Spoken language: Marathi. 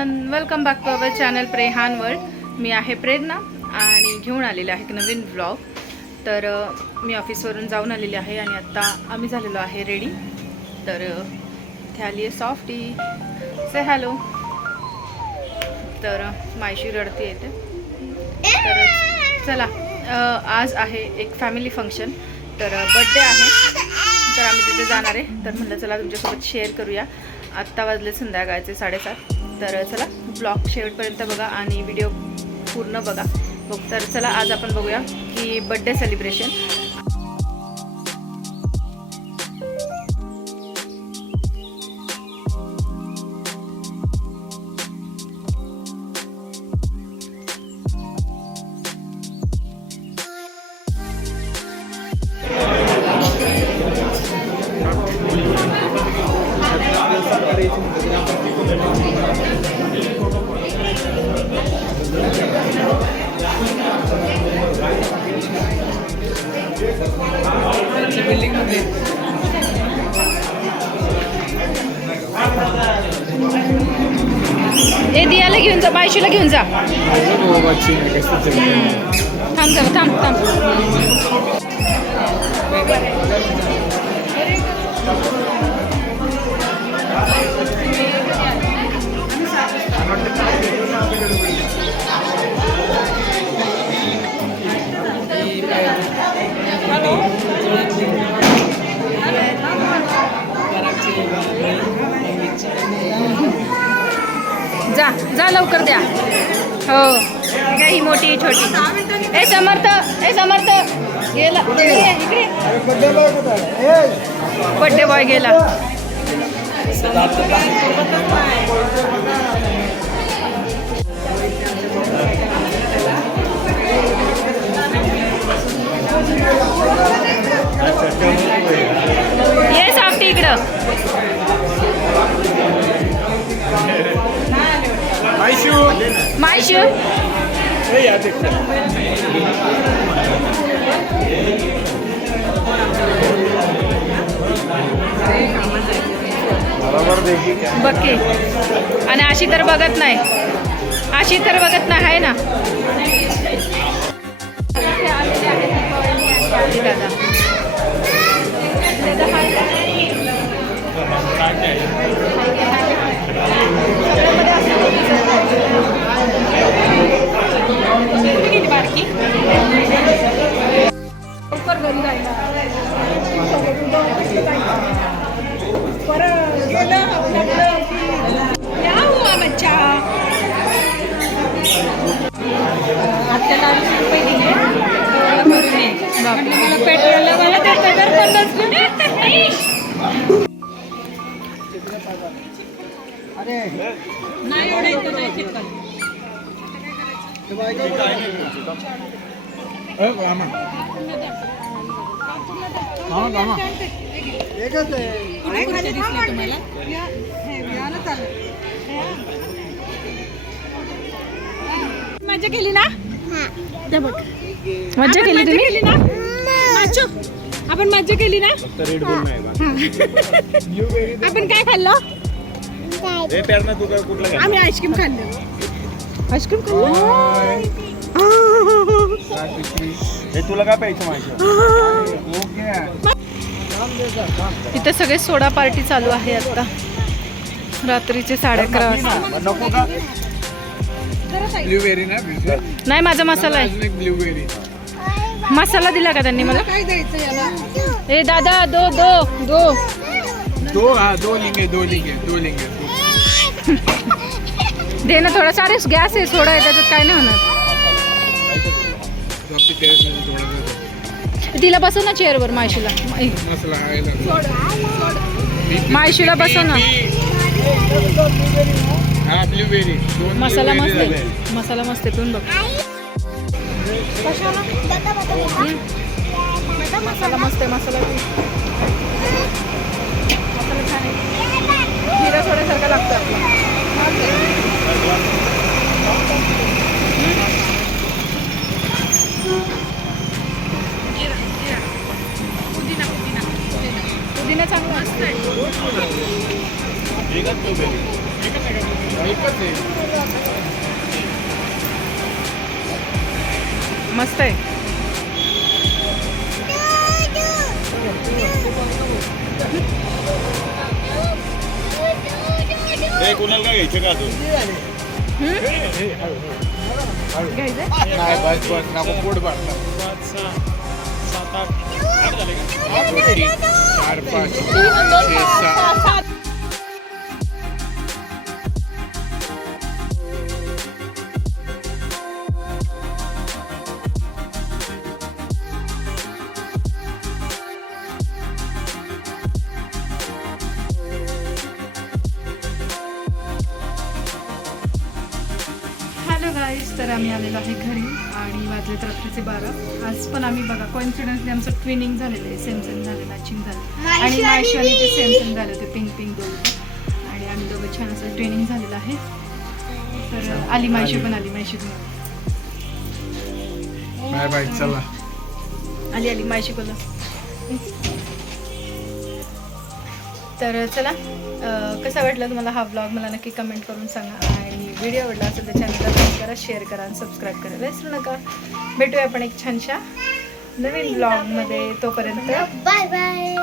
Everyone welcome back to our channel प्रेहान world मी आहे प्रेरणा आणि घेऊन आलेले आहे एक नवीन ब्लॉग तर मी ऑफिसवरून जाऊन आलेले आहे आणि आत्ता आम्ही झालेलो आहे रेडी तर इथे आली आहे सॉफ्टी से हॅलो तर मायशी रडती येते. तर चला आज आहे एक फॅमिली फंक्शन तर बड्डे आहे. तर आम्ही तिथे जाणार आहे. तर म्हटलं चला तुमच्यासोबत शेअर करूया. आत्ता वाजले संध्याकाळचे साडेसात. तर चला ब्लॉग शेवटपर्यंत बघा आणि व्हिडिओ पूर्ण बघा. बघ तर चला आज आपण बघूया की बड्डे सेलिब्रेशन ए दियाला घेऊन जा मायशीला घेऊन जा थांब थांब थांब थांब जा जा लवकर द्या. हो. काय ही मोठी छोटी. ए समर्थ ए समर्थ. गेला इकडे बड्डे बॉय गेला. मायशू? बघ की आणि अशी तर बघत नाही. अशी तर बघत नाही आहे ना? दादा. अरे. पेट्रोलला मला नाही एवढं इथं नाही चिकन कुठे कुठे दिसले तुम्हाला मजा केली ना? ते बघ. मज्जा केली तुम्ही? केली ना? नाचू आपण मज्जा केली ना? आपण काय खाल्लं? आम्ही आईस्क्रीम खाल्लं. आईस्क्रीम खाल्लं? हे तुला काय प्यायचं माझ्या इथं सगळे सोडा पार्टी चालू आहे आता. रात्रीचे साडे अकरा वाजता. नको का? ब्लूबेरी ना नाही माझा मसाला आहे. अजून एक ब्लूबेरी मसाला दिला का त्यांनी मला? काय द्यायचं याला? ए दादा दो दो दो. दो हाँ दो लेंगे दो लेंगे दो लेंगे. दो। ना थोडा सारे गॅस आहे सोडा आहे त्याच्यात काय नाही होणार थोड़ा तिला बसव ना चेअरवर मायशीला ए, मसाला ना मायशीला बसव ना हाँ मसाला मस्त. आहे मसाला मस्त आहे पिऊन बघ. मसाला मस्त आहे. मसाला चांगला आहे मस्त आहे. कुणाला काय घ्यायचं का अजून घ्यायचं नाही बस बस नको पोट भरला चार पाच छे सात हॅलो गाईज तर आम्ही आलेलो आहे घरी आणि वाजले रात्रीचे बारा. आज पण आम्ही बघा कॉन्फिडन्सली आमचं ट्विनिंग झालेलं आहे सेम सेम झालं मॅचिंग झालं. आणि मायशी आणि ते सेम सेम झालं ते पिंक पिंक दोघं आणि आम्ही दोघं छान असं ट्रेनिंग झालेलं आहे. तर आली मायशी पण आली मायशी पण आली. बाय बाय चला. आली आली मायशी बोला तर चला कसा वाटला तुम्हाला हा ब्लॉग मला नक्की कमेंट करून सांगा. आणि व्हिडिओ आवडला असेल तर चॅनलला लाईक करा शेअर करा आणि सबस्क्राईब करायला विसरू नका. भेटूया आपण एक छानशा नवीन ब्लॉगमध्ये तोपर्यंत. Bye bye